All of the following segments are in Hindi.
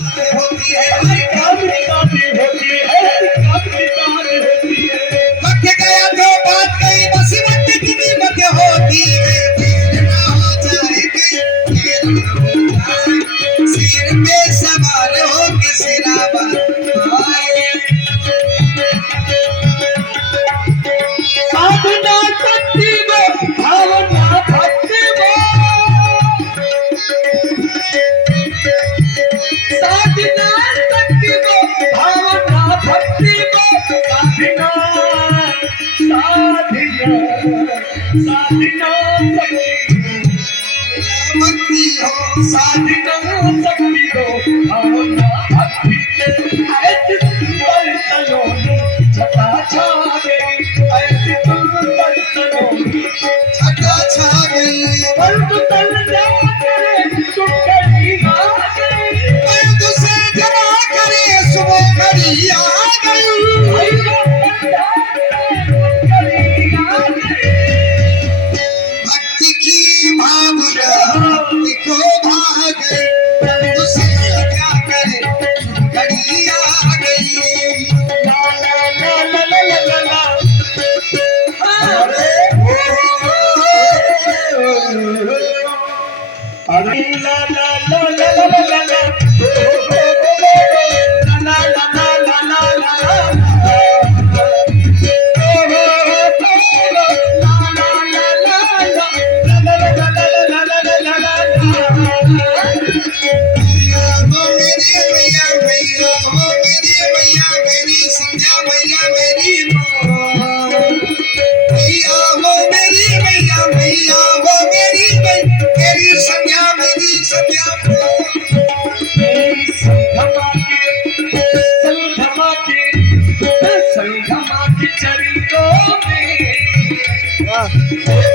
होती है काम की बातें होती है काम की बात होती है वक्त गया तो बात गई बस वक्त की कीमत होती है देर ना हो जाए कहीं देर ना हो जाए सिर पे सवार हो के सिरावर आए साधना शक्ति वो भावना भक्ति वो साधना शक्ति वो भावना भक्ति वो साधना साधना साधना शक्ति हो साधना शक्ति हो भावना भक्ति ऐसी सुंदर सलोनी छटा छा गई ऐसी सुंदर सलोनी छटा छा गई बल्ब तल जा करे सुंदरी आ गई बल्ब से जमा करे सुबह घड़ी आ गई भक्ति की भावना भक्ति को भाग गई बल्ब से क्या करे घड़ी आ गई ला ला ला ला ला ला ला अरे ला ला ला ला ला ला ला ला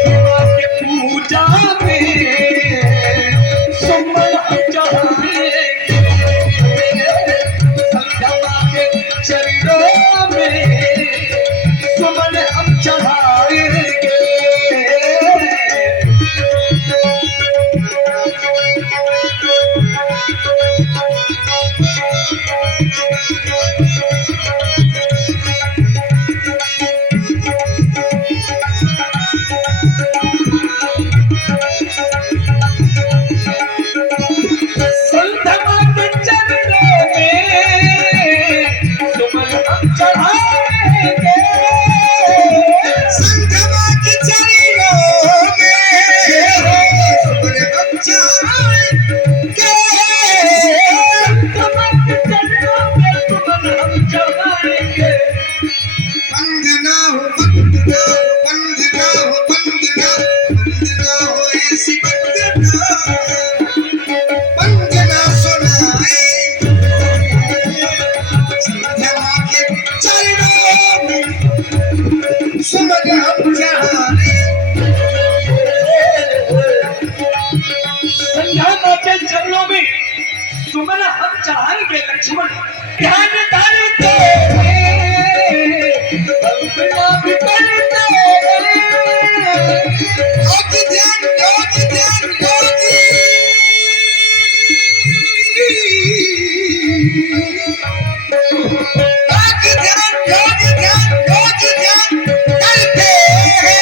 पूजा में सुमन चढ़ाए संध्या के चरणों में सुमन हम चढ़ाएंगे चरणों में सुमन हम चढ़ाएंगे लक्ष्मण ध्यान डालते कल्पना भी करते योगी ध्यान योगी ध्यान योगी योगी ध्यान योगी ध्यान योगी ध्यान करते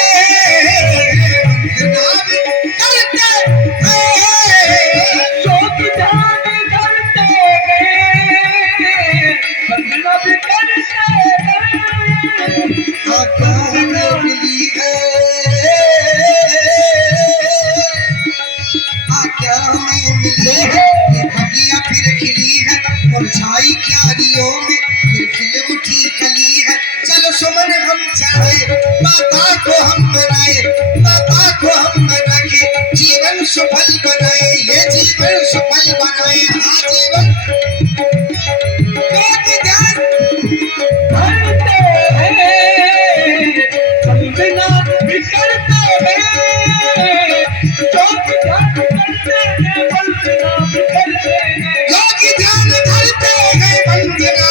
मुरझाई क्यारियों में फिर खिल उठी कली है चलो सुमन हम चढ़ाए माता को हम मनाए माता को हम मना के जीवन सफल बनाए ये जीवन सफल बनाए हाँ जीवन ध्यान करते हैं संजना भी करते हैं चौक ध्यान करते हैं वंदना भी करते हैं योगी ध्यान करते हैं वंदना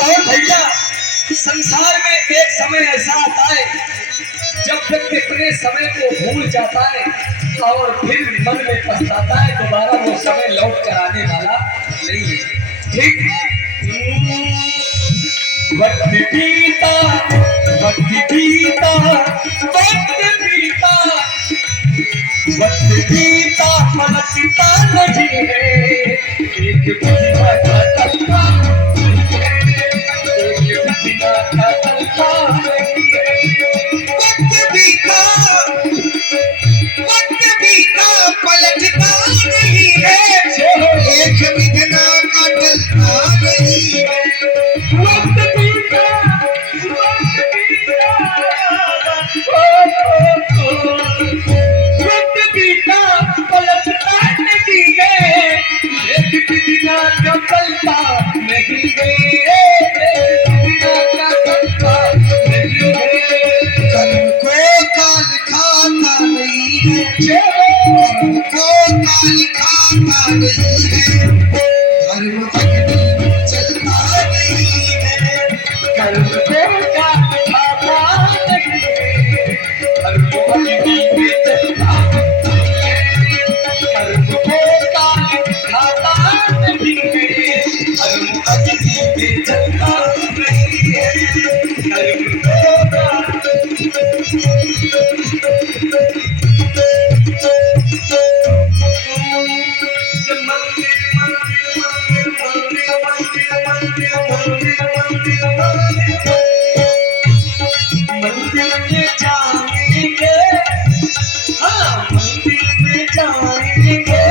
और भैया संसार में एक समय ऐसा आता है जब व्यक्ति अपने समय को भूल जाता है और फिर मन में पछताता है, दोबारा वो समय लौट कर आने वाला नहीं है। ठीक वक्त बीता वक्त बीता वक्त बीता वक्त बीता पलटता नहीं है, एक बिना का तलता एक बिना का तलता नहीं है। वक्त बीता पलटता नहीं है, एक बिघना का टलता नहीं है। वक्त बीता वक्त बीता पलटता नहीं है, एक बिना का तलता नहीं है, एक बिना का तलता नहीं है। कर्म को काल खाता नहीं है, कर्म को काल खाता नहीं है, धर्म अग्नि चलता नहीं है। कर्म को काल खाता नहीं है, कर्म अग्नि में चलता नहीं है। कर्म को काल खाता नहीं है, कर्म अग्नि में चलता नहीं है। कर्म को काल मंदिर में जाएंगे, हाँ मंदिर में जाएंगे,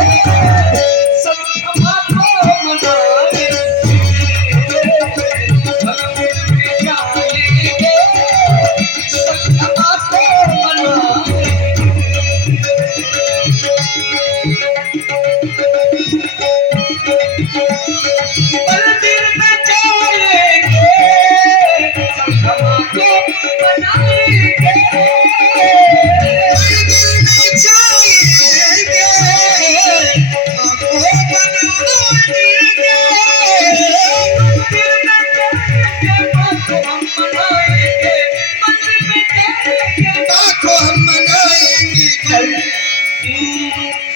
सब क्षमा को मनाएंगे। मंदिर में जाएंगे, सब क्षमा को मनाएंगे। मंदिर में जाएंगे, सब क्षमा को मनाएंगे। मंदिर में जाएंगे, आपको बनाएंगे। मंदिर में जाएंगे, आपको हम मनाएंगे। मंदिर में जाएंगे, आपको हम मनाएंगे।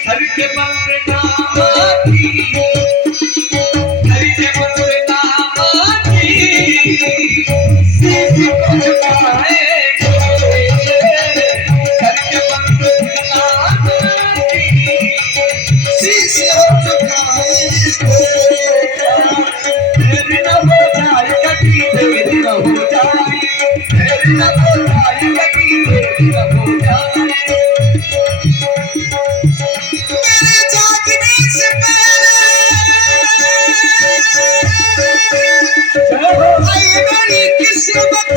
हर के बंदनामा की, हर के बंदनामा की, सीधी को झुकाएंगे। हर के बंदनामा की, शीश हम झुकाएंगे। देर न हो जाए कभी, देर न हो जाए, देर न हो जाए कभी, देर न हो जाए। मेरे जागने से पहले आई मेरी किस्मत,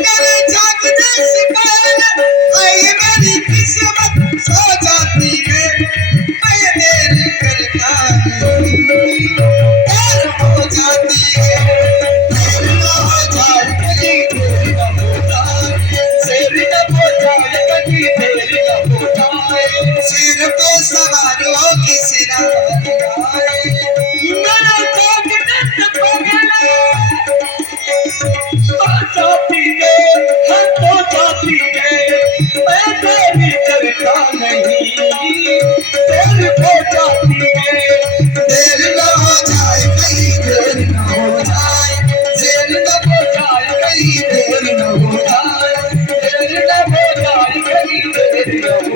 मेरे जागने से पहले आई मेरी किस्मत सो जाती है। मैं देर करता नहीं, देर हो जाती है, देर ना हो जाए कभी, देर न हो जाए, देर न हो जाए कभी, देर न हो जाए। सिर पे सवार हो के सिरा आए। मेरा जागने से पहले तो जाती है, हर तो जाती है, मैं देरी करता नहीं, देर हो जाती है। देर ना हो जाए कहीं, देर ना हो जाए, देर ना हो जाए कहीं, देर ना हो जाए। देर न हो जाए कहीं, देर न हो